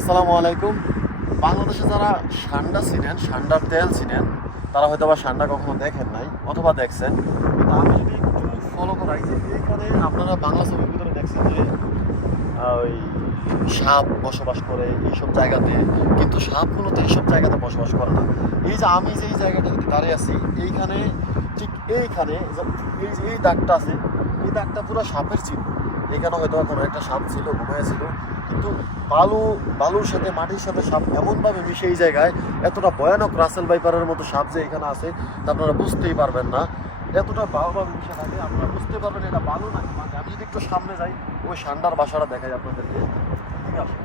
আসসালামু আলাইকুম। বাংলাদেশে যারা সান্ডা ছিলেন সান্ডার তেল ছিলেন তারা হয়তো বা সান্ডা কখনো দেখেন নাই অথবা দেখছেন। কিন্তু আমি যদি একটু ফলো করাই, যে এইখানে আপনারা বাংলা ছবির ভিতরে দেখছেন যে ওই সাপ বসবাস করে এইসব জায়গাতে, কিন্তু সাপগুলো তো এইসব জায়গাতে বসবাস করে না। এই যে আমি যে এই জায়গাটাতে দাঁড়িয়ে আছি, এইখানে ঠিক এইখানে এই যে এই দাগটা আছে, এই দাগটা পুরো সাপের চিহ্ন। এখানে হয়তো কোনো একটা সাপ ছিল ঘুমাইছিল কিন্তু বালু, বালুর সাথে, মাটির সাথে সাপ এমনভাবে মিশে এই জায়গায়, এতটা ভয়ানক রাসেল বাইপারের মতো সাপ যে এখানে আছে, তা আপনারা বুঝতেই পারবেন না। এতটা ভালোভাবে মিশে থাকে, আপনারা বুঝতে পারবেন এটা বালু না মানে আমি যদি একটু সামনে যাই, ওই সান্ডার বাসাটা দেখাই আপনাদেরকে। ঠিক আছে?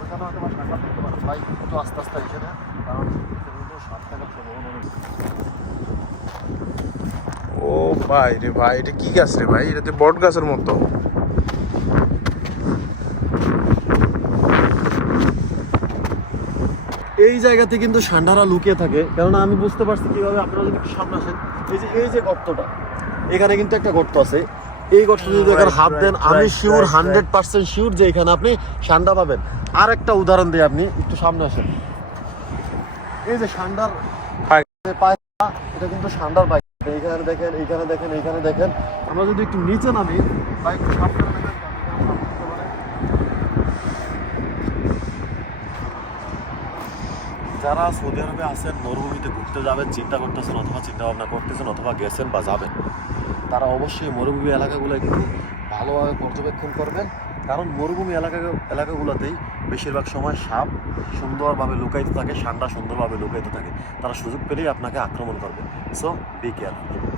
ওইখানে হয়তো সান্ডার দেখতে পারেন। ভাই, একটু আস্তে আস্তে এসে না কারণ সাপ থাকার সম্ভাবনা ও ভাই রে ভাই এটা কি গাছ রে ভাই? এটা তো বট গাছের মতো। এই জায়গাতে কিন্তু ষান্ডারা লুকিয়ে থাকে কেননা আমি বুঝতে পারছি কীভাবে আপনারা যদি একটু সামনে আসেন এই যে এই যে গর্তটা এখানে কিন্তু একটা গর্ত আছে। এই গর্ত যদি এখানে হাত দেন আমি শিওর হান্ড্রেড পার্সেন্ট শিওর যে এখানে আপনি ষান্ডা পাবেন। আর একটা উদাহরণ দিই আপনি একটু সামনে আসেন। এই যে ষান্ডার পায়- এটা কিন্তু ষান্ডার বাইক এইখানে দেখেন এইখানে দেখেন এইখানে দেখেন আমরা যদি একটু নিচে নামি বা। যারা সৌদি আরবে আছেন, মরুভূমিতে ঘুরতে যাবেন, চিন্তা করতেছেন অথবা চিন্তা ভাবনা করতেছেন অথবা গেছেন বা যাবেন, তারা অবশ্যই মরুভূমি এলাকাগুলো একটু ভালোভাবে পর্যবেক্ষণ করবেন কারণ মরুভূমি এলাকা এলাকাগুলোতেই বেশিরভাগ সময় সাপ সুন্দরভাবে লুকাইতে থাকে, সান্ডা সুন্দরভাবে লুকাইতে থাকে। তারা সুযোগ পেলেই আপনাকে আক্রমণ করবে। So be careful